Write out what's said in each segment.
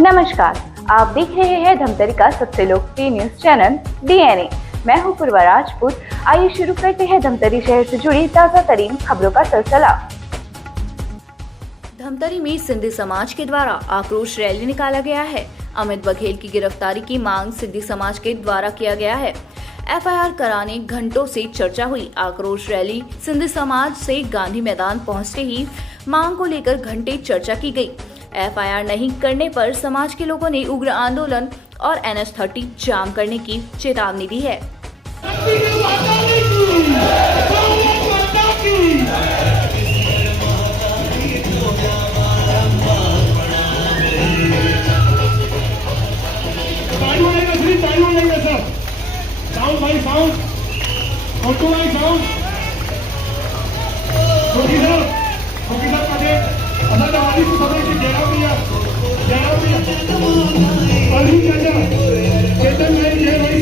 नमस्कार, आप देख रहे हैं धमतरी का सबसे लोकप्रिय न्यूज चैनल DNA। मैं हूं पूर्वा राजपूत। आइए शुरू करते हैं धमतरी शहर से जुड़ी ताजा तरीन खबरों का सिलसिला। धमतरी में सिंधी समाज के द्वारा आक्रोश रैली निकाला गया है। अमित बघेल की गिरफ्तारी की मांग सिंधी समाज के द्वारा किया गया है। FIR कराने घंटों से चर्चा हुई। आक्रोश रैली सिंधी समाज से गांधी मैदान पहुंचते ही मांग को लेकर घंटे चर्चा की गई। FIR नहीं करने पर समाज के लोगों ने उग्र आंदोलन और NH30 जाम करने की चेतावनी दी है। साउंड भाई साउंड फोटो भाई साउंड ऑफिसर मध्ये असा वाली सभेची जयराम अरविंद चाचा चेतन भाई जय भाई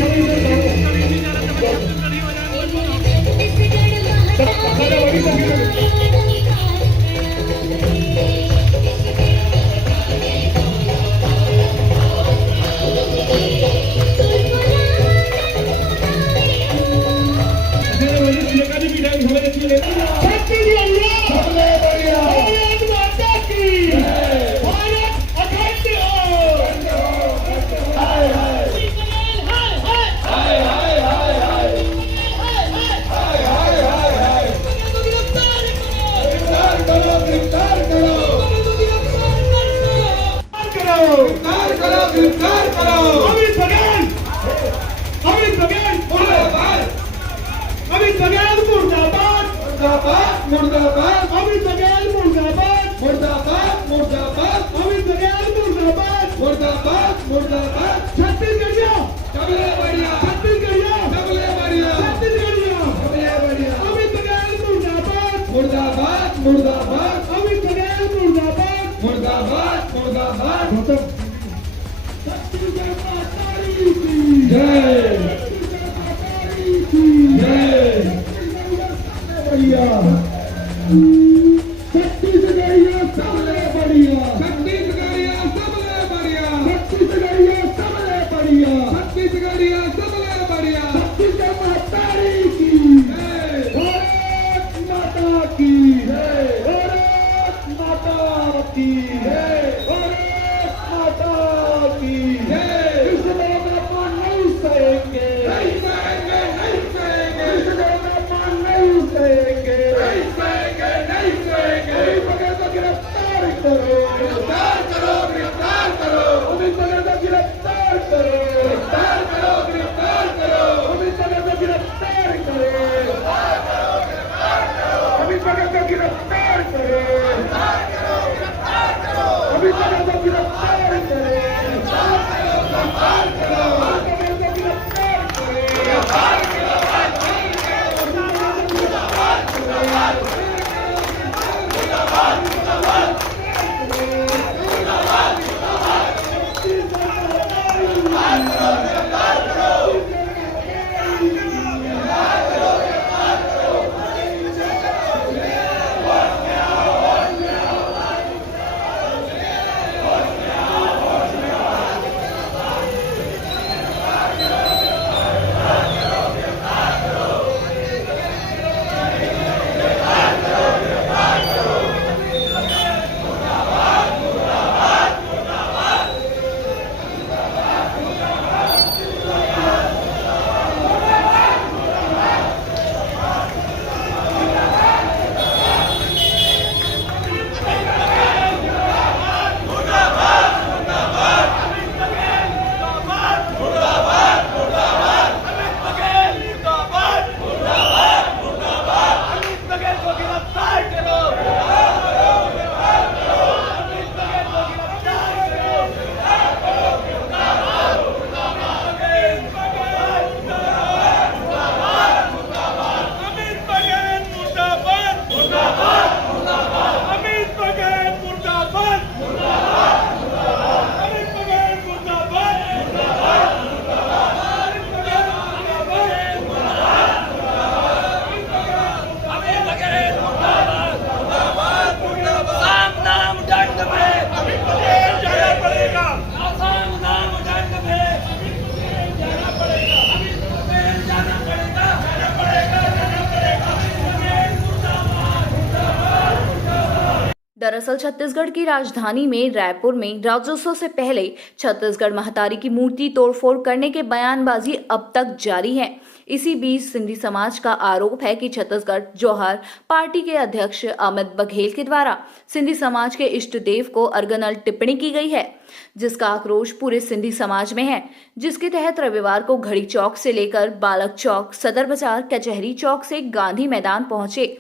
मुर्दाबाद अमित बघेल मुर्दाबाद मुर्दाबाद मुर्दाबाद अमित बघेल मुर्दाबाद मुर्दाबाद मुर्दाबाद छत्तीसगढ़िया सबले बढ़िया छत्तीसगढ़िया सबले बढ़िया छत्तीसगढ़िया सबले बढ़िया अमित बघेल मुर्दाबाद मुर्दाबाद मुर्दाबाद अमित बघेल मुर्दाबाद मुर्दाबाद मुर्दाबाद छत्तीसगढ़ माता की जय छत्तीसगढ़िया सबले बढ़िया छत्तीसगढ़िया सबले बढ़िया छत्तीसगढ़िया सबले बढ़िया छत्तीसगढ़िया सबले बढ़िया छत्तीसगढ़ माता की जय भारत माता की जय भारत माता की जय भारत माता की जय इस बाबा नहीं सहेंगे नहीं सहेंगे नहीं सहेंगे इस बाबा नहीं सहेंगे गिरफ्तार करो गिरफ्तार करो गिरफ्तार करो अमित बघेल को गिरफ्तार करो गिरफ्तार करो गिरफ्तार करो अमित बघेल को गिरफ्तार करो अमित बघेल को गिरफ्तार करो अमित बघेल को गिरफ्तार करो दरअसल छत्तीसगढ़ की राजधानी में रायपुर में राज्योत्सव से पहले छत्तीसगढ़ महतारी की मूर्ति तोड़फोड़ करने के बयानबाजी अब तक जारी है। इसी बीच सिंधी समाज का आरोप है कि छत्तीसगढ़ जौहर पार्टी के अध्यक्ष अमित बघेल के द्वारा सिंधी समाज के इष्ट देव को अर्गनल टिप्पणी की गई है, जिसका आक्रोश पूरे सिंधी समाज में है। जिसके तहत रविवार को घड़ी चौक से लेकर बालक चौक, सदर बाजार, कचहरी चौक से गांधी मैदान पहुंचे।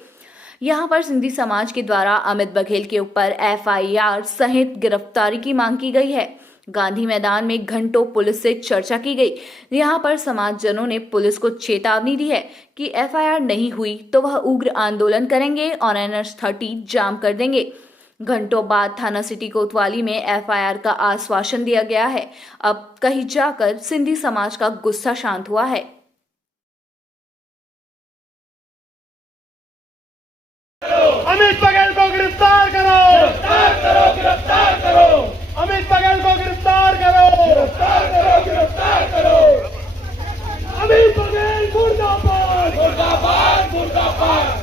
यहां पर सिंधी समाज के द्वारा अमित बघेल के ऊपर एफआईआर सहित गिरफ्तारी की मांग की गई है। गांधी मैदान में घंटों पुलिस से चर्चा की गई। यहां पर समाजजनों ने पुलिस को चेतावनी दी है कि एफआईआर नहीं हुई तो वह उग्र आंदोलन करेंगे और NH-30 जाम कर देंगे। घंटों बाद थाना सिटी कोतवाली में एफआईआर का आश्वासन दिया गया है। अब कहीं जाकर सिंधी समाज का गुस्सा शांत हुआ है। अमित बघेल को गिरफ्तार करो, गिरफ्तार करो, गिरफ्तार करो। अमित बघेल को गिरफ्तार करो, गिरफ्तार करो, गिरफ्तार करो। अमित बघेल मुर्दाबाद, मुर्दाबाद, मुर्दाबाद।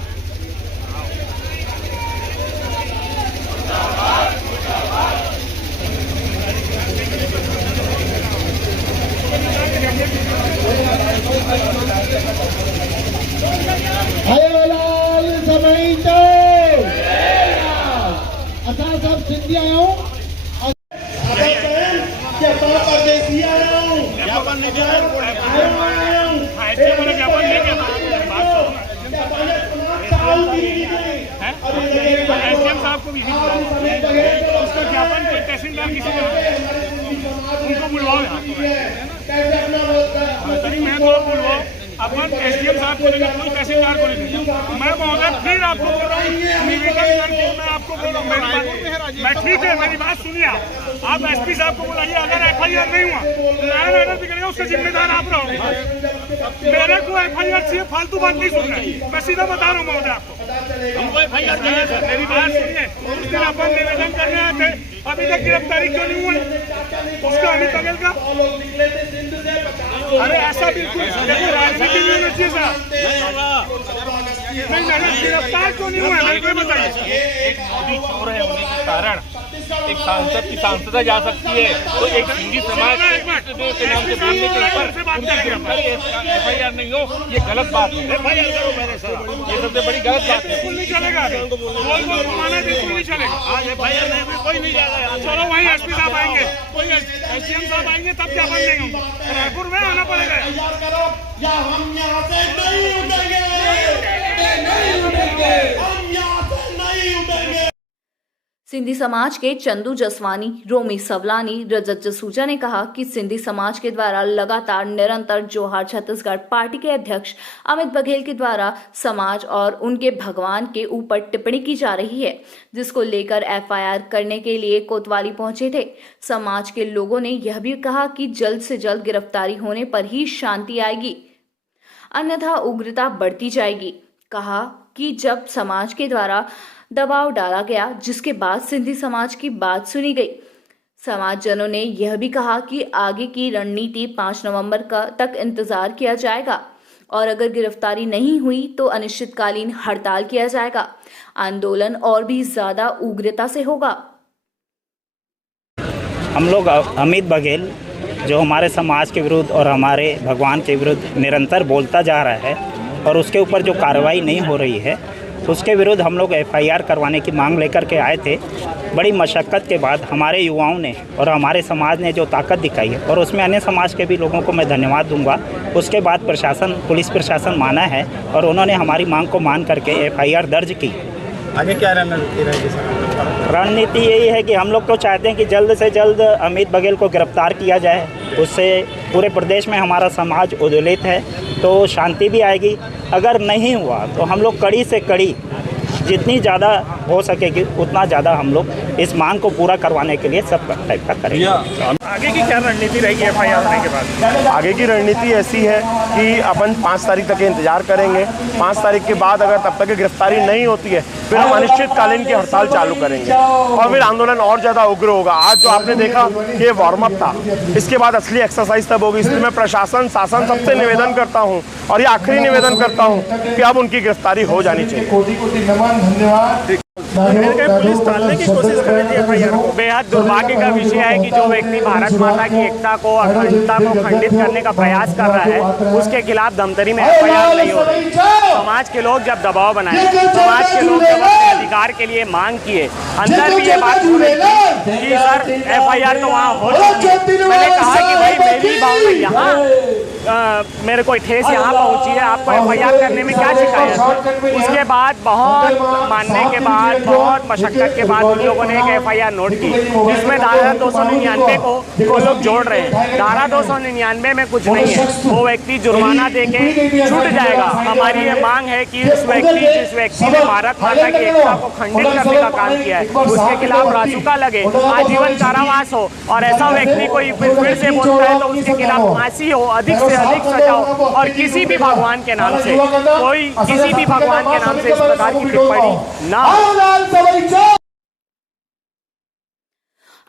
हयलाल समाईचो असा सब सिंधी आयो क्या तो परदेसी आयो ज्ञापन नहीं दे ज्ञापन लेके एसडीएम साहब को भी उसका ज्ञापन तहसीलदार किसी उनको बुलवाओ मैं तो बुलवाओ अपन एसडीएम साहब को लेंगे, कोई तहसीलदार को लेंगे। मैं महोदय फिर आपको बोल रहा हूँ, निवेदन करके मैं आपको बोल रहा हूँ, मैं ठीक है, मेरी बात सुनिए। आप एसपी साहब को बुलाइए, अगर एफआईआर नहीं हुआ लैंड ऑर्डर बिगड़ेगा, उसका जिम्मेदार आप रहोगे। मेरे को एफआईआर चाहिए, फालतू बात नहीं सुन रहे, मैं सीधा बता रहा हूँ महोदय आपको। हमको एफआईआर चाहिए सर, मेरी बात सुनिए। उस दिन अपन निवेदन कर रहे थे, अभी तक गिरफ्तारी क्यों नहीं हुई उसका, अमित बघेल का? अरे ऐसा बिल्कुल देखो, राजनीति नहीं होना चाहिए सर। नहीं, गिरफ्तार क्यों नहीं हुआ मेरे को बताइए। एक मोदी चोर है होने के कारण एक सांसद की सांसदा जा सकती है, तो एक हिंदी समाज के नाम से बोलने के ऊपर एफआईआर नहीं हो, ये गलत बात है। एफआईआर करो मेरे साथ, ये सबसे बड़ी गलत बात है। बिल्कुल नहीं चलेगा, बोल घुमाना बिल्कुल नहीं चलेगा। आज एफआईआर नहीं, कोई नहीं जाएगा। चलो वहीं एसपी साहब आएंगे, कोई एसडीएम साहब आएंगे, तब क्या बन देंगे। रायपुर में आना पड़ेगा या हम यहाँ से नहीं उठेंगे, नहीं उठेंगे, हम यहाँ से नहीं उठेंगे। सिंधी समाज के चंदू जसवानी, रोमी सवलानी, रजत जसूजा ने कहा कि सिंधी समाज के द्वारा लगातार निरंतर जौहर छत्तीसगढ़ पार्टी के अध्यक्ष अमित बघेल के द्वारा समाज और उनके भगवान के ऊपर टिप्पणी की जा रही है, जिसको लेकर एफआईआर करने के लिए कोतवाली पहुंचे थे। समाज के लोगों ने यह भी कहा कि जल्द से जल्द गिरफ्तारी होने पर ही शांति आएगी, अन्यथा उग्रता बढ़ती जाएगी। कहा कि जब समाज के द्वारा दबाव डाला गया, जिसके बाद सिंधी समाज की बात सुनी गई। समाजजनों ने यह भी कहा कि आगे की रणनीति 5 नवंबर तक इंतजार किया जाएगा और अगर गिरफ्तारी नहीं हुई तो अनिश्चितकालीन हड़ताल किया जाएगा। आंदोलन और भी ज्यादा उग्रता से होगा। हम लोग अमित बघेल जो हमारे समाज के विरुद्ध और हमारे भगवान के विरुद्ध निरंतर बोलता जा रहा है और उसके ऊपर जो कार्रवाई नहीं हो रही है, उसके विरुद्ध हम लोग एफआईआर करवाने की मांग लेकर के आए थे। बड़ी मशक्क़त के बाद हमारे युवाओं ने और हमारे समाज ने जो ताकत दिखाई है, और उसमें अन्य समाज के भी लोगों को मैं धन्यवाद दूंगा। उसके बाद प्रशासन, पुलिस प्रशासन माना है और उन्होंने हमारी मांग को मान करके एफआईआर दर्ज की। आगे क्या रणनीति रहेगी सर? रणनीति यही है कि हम लोग तो चाहते हैं कि जल्द से जल्द अमित बघेल को गिरफ्तार किया जाए, उससे पूरे प्रदेश में हमारा समाज उद्वेलित है तो शांति भी आएगी। अगर नहीं हुआ तो हम लोग कड़ी से कड़ी, जितनी ज़्यादा हो सकेगी उतना ज़्यादा हम लोग इस मांग को पूरा करवाने के लिए सब टाइप का करेंगे। आगे की क्या रणनीति रहेगी एफआईआर होने के बाद? आगे की रणनीति ऐसी है कि अपन 5 तारीख तक इंतजार करेंगे। 5 तारीख के बाद अगर तब तक गिरफ्तारी नहीं होती है, फिर हम अनिश्चितकालीन की हड़ताल चालू करेंगे और फिर आंदोलन और ज़्यादा उग्र होगा। आज जो आपने देखा ये वार्म अप था, इसके बाद असली एक्सरसाइज तब होगी। इसलिए मैं प्रशासन, शासन सबसे निवेदन करता हूँ और ये आखिरी निवेदन करता हूँ कि अब उनकी गिरफ्तारी हो जानी चाहिए। धन्यवाद। पुलिस टालने की कोशिश कर रही थी एफआईआर को। बेहद दुर्भाग्य का विषय है कि जो व्यक्ति भारत माता की एकता को अखंडता को खंडित करने का प्रयास कर रहा है उसके खिलाफ धमतरी में एफआईआर नहीं हो रही। समाज के लोग जब दबाव बनाए, समाज के लोग जब अपने अधिकार के लिए मांग किए, अंदर भी ये बात हो रही थी कि सर एफआईआर तो वहाँ हो चुकी है। मैंने कहा कि भाई मेरी भावना यहाँ मेरे कोई ठेस यहाँ पहुँची है, आपको एफआईआर करने में क्या शिकायत है? उसके बाद बहुत मानने के बाद, बहुत मशक्कत के बाद उन लोगों ने एक एफआईआर नोट की जिसमें धारा 299 को वो लोग जोड़ रहे हैं। धारा 299 में कुछ नहीं है, वो व्यक्ति जुर्माना देके छूट जाएगा। हमारी ये मांग है कि जिस व्यक्ति ने भारत माता की एकता को खंडित करने का काम किया है उसके खिलाफ रासुका लगे, आजीवन कारावास हो, और ऐसा व्यक्ति कोई फिर से बोलता है तो उसके खिलाफ फांसी हो, अधिक से अधिक सजा हो, और किसी भी भगवान के नाम से किसी भी भगवान के नाम से इस प्रकार की टिप्पणी ना।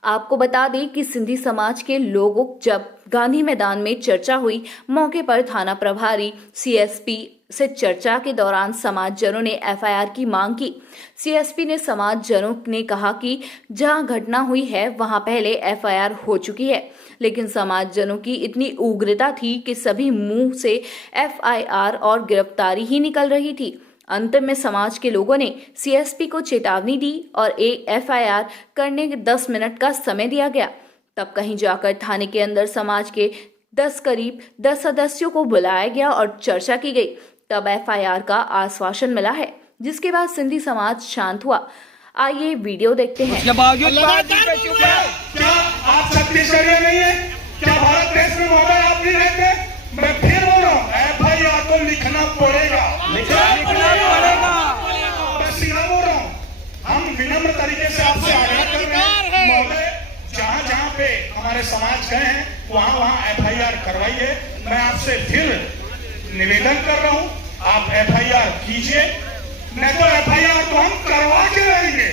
आपको बता दें कि सिंधी समाज के लोगों जब गांधी मैदान में चर्चा हुई, मौके पर थाना प्रभारी सीएसपी से चर्चा के दौरान समाजजनों ने एफआईआर की मांग की। सीएसपी ने समाजजनों ने कहा कि जहां घटना हुई है वहां पहले एफआईआर हो चुकी है, लेकिन समाजजनों की इतनी उग्रता थी कि सभी मुंह से एफआईआर और गिरफ्तारी ही निकल रही थी। अंत में समाज के लोगों ने सीएसपी को चेतावनी दी और एक एफआईआर करने के 10 मिनट का समय दिया गया। तब कहीं जाकर थाने के अंदर समाज के करीब 10 सदस्यों को बुलाया गया और चर्चा की गई। तब एफआईआर का आश्वासन मिला है, जिसके बाद सिंधी समाज शांत हुआ। आइए वीडियो देखते हैं। क्या आप छत्तीसगढ़िया नहीं है? क्या भारत देश में मगर आप नहीं रहते? मैं फिर बोल रहा हूँ, एफआईआर तो लिखना पड़ेगा, लिखना पड़ेगा। मैं सीधा बोल रहा हूँ, हम विनम्र तरीके से आपसे आग्रह कर रहे हैं महोदय, जहाँ जहाँ पे हमारे समाज गए हैं वहाँ वहाँ एफआईआर करवाइए। मैं आपसे फिर निवेदन कर रहा हूँ, आप एफआईआर कीजिए, नहीं तो एफआईआर तो हम करवा के रहेंगे।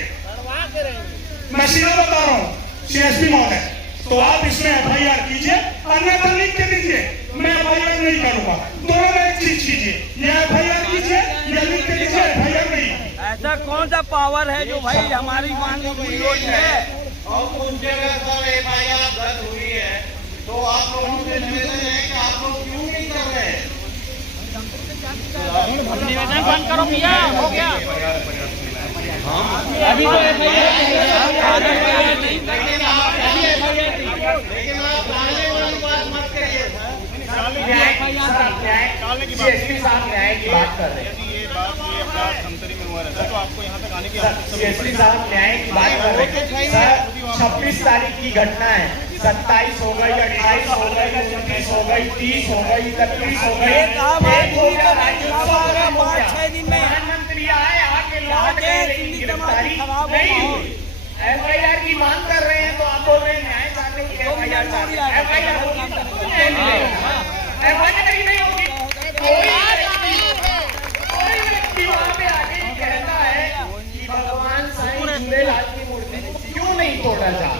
मैं सीधा बता रहा हूँ सीएसपी महोदय, तो आप इसमें एफआईआर कीजिए, अन्यथा लिख के दीजिए, मैं एफआईआर नहीं करूंगा। दोनों में एक चीज कीजिए, या एफआईआर कीजिए या लिख के दीजिए एफआईआर नहीं। ऐसा कौन सा पावर है जो भाई हमारी मांग पूरी होती है? और कुछ जगह पर एफआईआर दर्ज हुई है, तो आप लोगों से निवेदन है कि आप लोग क्यों नहीं कर रहे हैं? निवेदन बंद करो भैया, हो गया। अभी तो लेकिन आप बात मत करिए सीएसपी साहब न्याय की बात कर रहे हैं। ये अपराध धमतरी में हुआ रहता है, तो आपको यहाँ तक आने की सीएसपी साहब न्याय की बात कर रहे हैं। 26 तारीख की घटना है, 27 हो गई, 28 हो गई, 29 हो गई, 30 हो गई, 31 हो गई, प्रधानमंत्री आए, आके लौट गए, लेकिन गिरफ्तारी नहीं हुई। एफआईआर की मांग कर रहे हैं तो आप बोल रहे हैं न्याय चाहते हैं, एफआईआर चाहते हैं। एफआईआर होगी तब तो न्याय मिलेगा, एफआईआर ही नहीं होगी। कोई व्यक्ति वहाँ पे आके कहता है कि भगवान साईं झूलेलाल की मूर्ति को क्यों नहीं तोड़ा जा,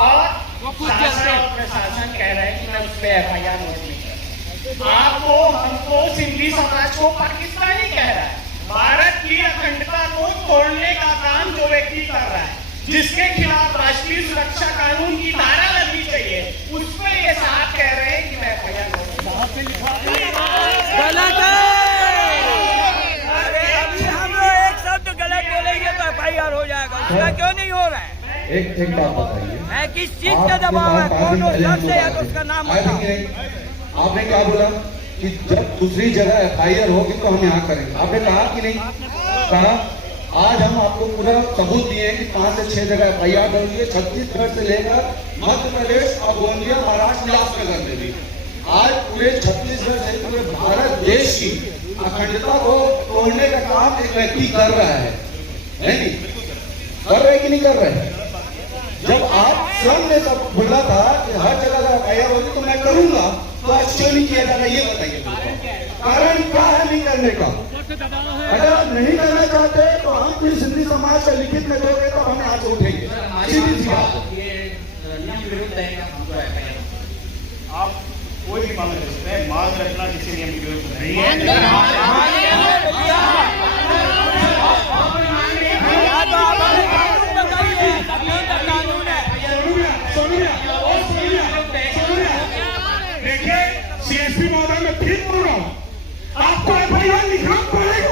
और शासन और प्रशासन कह रहे हैं कि मैं उस पर एफआईआर नहीं कर। आपको, हमको, सिंधी समाज को पाकिस्तानी कह रहा है। भारत की अखंडता को तोड़ने का काम जो व्यक्ति कर रहा है, जिसके खिलाफ राष्ट्रीय सुरक्षा कानून की धारा लगनी चाहिए, उस पर ये साहब कह रहे हैं कि मैं एफआईआर गलत है। अभी हम लोग एक शब्द गलत बोलेंगे तो एफआईआर हो जाएगा, उसका क्यों नहीं हो रहा है? एक बात बताइए, किस चीज का दबाव है? कौन उस लफ्ज़ है तो उसका नाम बताओ। आपने क्या बोला कि जब दूसरी जगह एफआईआर होगी तो हम यहाँ करेंगे, आपने कहा कि नहीं कहा? आज हम आपको पूरा सबूत दिए हैं कि 5 से 6 जगह एफआईआर दर्ज हुई है, छत्तीसगढ़ से लेकर मध्य प्रदेश और गोंदिया, महाराष्ट्र, उल्लासनगर में भी। आज पूरे छत्तीसगढ़ से पूरे भारत देश की अखंडता को तोड़ने का काम एक व्यक्ति कर रहा है, नहीं कर रहे कि नहीं कर रहे? जब आप स्वयं ने सब बोला था कि हर जगह एफआईआर होगी तो मैं करूंगा, तो आज क्यों नहीं किया जा रहा, ये बताइए। कारण क्या है नहीं करने का? अगर आप नहीं करना चाहते तो हम कोई सिंधी समाज का लिखित में दोगे तो हम आज उठेंगे। सीधी सी बात। आप कोई भी मांग रखते हैं, मांग रखना किसी नियम के विरुद्ध नहीं है। आपको एफआईआर लिखना पड़ेगा।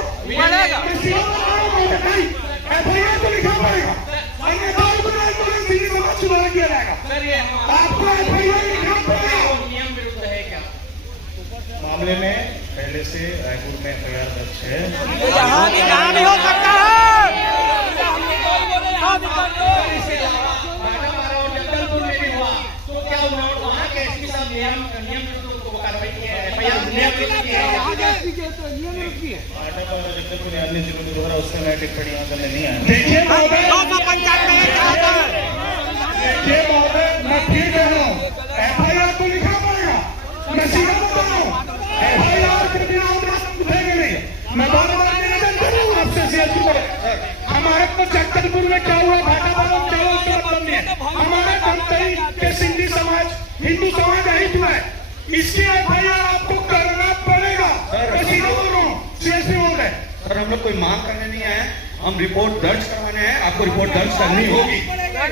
एफआईआर तो लिखना पड़ेगा, अन्यथा सिंधी समाज चुनाव किया जाएगा। आपको एफआईआर लिखना पड़ेगा। मामले में पहले से रायपुर में एफआईआर दर्ज है। यहाँ भी हो सकता है। जगदलपुर में भी हुआ तो क्या हुआ? वहाँ के एसपी साहब नियम कार्रवाई की है, एफआईआर जगदलपुर अन्य जिलों में दोहरा, उससे मैं टिप्पणी यहाँ करने नहीं आया। देखिए महोदय, मैं फिर कह रहा हूँ, एफआईआर तो लिखना पड़ेगा। मैं सीधा बता रहा हूँ, एफआईआर के बिना हम उठेंगे नहीं। मैं बार-बार निवेदन कर रहा हूँ आपसे सीएसपी को, हमारे को जगदलपुर में क्या हुआ, भाटा वालों क्या हुआ, उसका मतलब नहीं है। हमारे धमतरी के सिंधी समाज, हिंदू समाज रहित हुआ है, इसकी एफआईआर आपको करना पड़ेगा। मैं सीधा बोल रहा हूँ, सीएसपी बोल रहे हैं। सर हम लोग कोई मांग करने नहीं आए, हम रिपोर्ट दर्ज करवाने हैं। आपको रिपोर्ट दर्ज करनी होगी। हम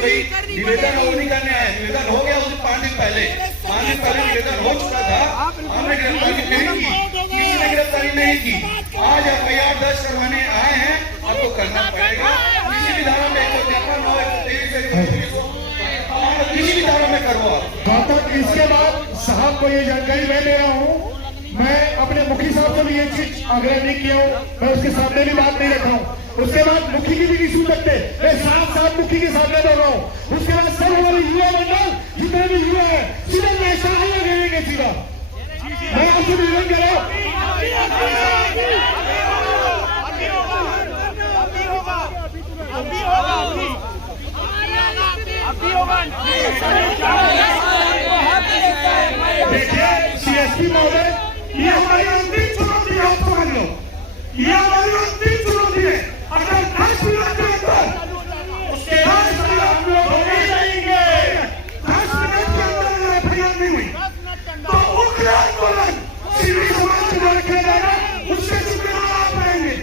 कोई निवेदन वो नहीं करने आए, निवेदन हो गया उससे 5 दिन पहले निवेदन हो चुका था, हमने गिरफ्तारी नहीं की, किसी ने गिरफ्तारी नहीं की। आज एफआईआर दर्ज करवाने आए हैं, आपको करना पड़ेगा। किसी भी धारा में 153 किसी भी धारा में करो आप। इसके बाद साहब को ये जानकारी मैं दे रहा हूँ, मैं अपने मुखी साहब को भी ये चीज आग्रह नहीं किया हूँ, मैं उसके सामने भी बात नहीं रखा हूँ। उसके बाद मुखी की भी नहीं सुन सकते, मैं साफ मुखी के सामने बोल रहा हूँ। उसके बाद सब हमारे युवा मंडल जितने भी युवा है सीधे नेशनल करेंगे सीधा। मैं आपसे निवेदन कर रहा हूँ, देखिए सीएसपी महोदय, ये हमारी अंतिम चुनौती है, आप समझ लो, ये हमारी अंतिम चुनौती है। अगर 10 मिनट के अंदर उसके 10 मिनट हम लोग हो नहीं जाएंगे, 10 मिनट के अंदर एफआईआर नहीं हुई तो उग्र आंदोलन सिंधी समाज को रखा जाएगा, उसके जिम्मेदार आप रहेंगे।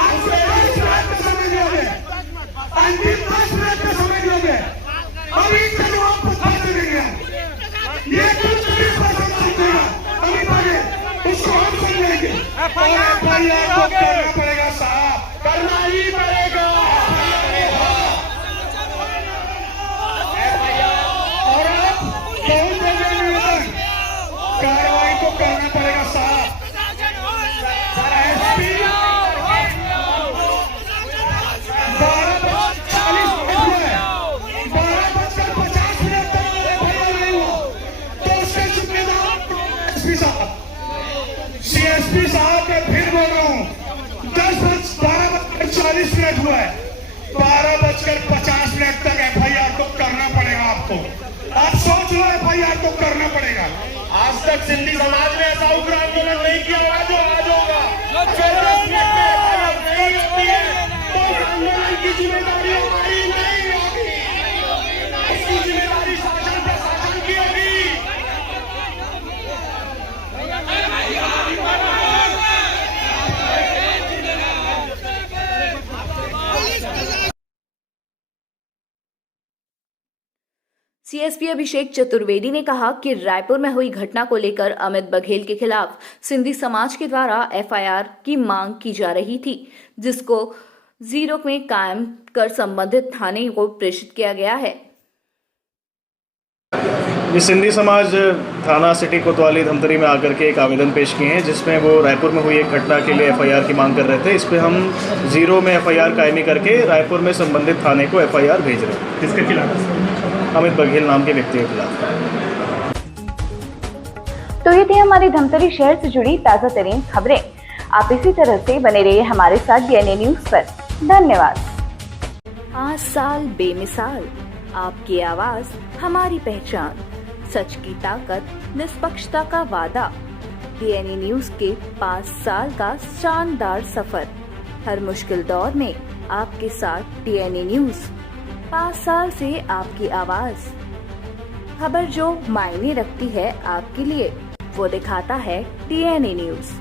आपसे 10 मिनट का समय लोगे, अंतिम 10 मिनट का समय लोगे, अभी चलो आप बता देंगे। ये कुछ भी पसंद नहीं अभी आगे उसको हम समझेंगे। एफआईआर को करना पड़ेगा साहब, करना ही पड़ेगा। और आप बहुत निवेदन, कार्रवाई तो करना पड़ेगा साहब। एसपी 12:40 हुआ है, 12:50 तक एफआईआर नहीं हुआ तो उसके जिम्मेदार एसपी साहब। सीएसपी साहब मैं फिर बोल रहा हूँ, 12:40 हुआ है, 12:50 तक एफआईआर तो करना पड़ेगा आपको। आप सोच लो, एफआईआर तो करना पड़ेगा। आज तक सिंधी समाज ने ऐसा उग्र आंदोलन नहीं किया हुआ जो आज होगा। नहीं होती है तो आंदोलन की जिम्मेदारी हमारी नहीं होगी, उसकी जिम्मेदारी शासन प्रशासन की होगी। सीएसपी अभिषेक चतुर्वेदी ने कहा कि रायपुर में हुई घटना को लेकर अमित बघेल के खिलाफ सिंधी समाज के द्वारा एफआईआर की मांग की जा रही थी, जिसको 0 में कायम कर संबंधित थाने को प्रेषित किया गया है। ये सिंधी समाज थाना सिटी कोतवाली धमतरी में आकर के एक आवेदन पेश किए हैं, जिसमें वो रायपुर में हुई एक घटना के लिए एफआईआर की मांग कर रहे थे। इस पर हम 0 में एफआईआर कायमी करके रायपुर में संबंधित थाने को एफआईआर भेज रहे हैं। किसके खिलाफ? अमित बघेल नाम के व्यक्ति के खिलाफ। तो ये थी हमारी धमतरी शहर से जुड़ी ताज़ा तरीन खबरें। आप इसी तरह से बने रहिए हमारे साथ डीएनए न्यूज़ पर। धन्यवाद। 5 साल बेमिसाल, आपकी आवाज हमारी पहचान, सच की ताकत, निष्पक्षता का वादा। डीएनए न्यूज़ के 5 साल का शानदार सफर, हर मुश्किल दौर में आपके साथ डीएनए न्यूज़। 5 साल से आपकी आवाज, खबर जो मायने रखती है आपके लिए, वो दिखाता है DNA news.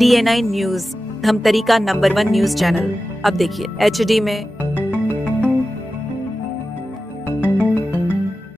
DNI News Dhamtari का नंबर 1 न्यूज चैनल। अब देखिए HD में,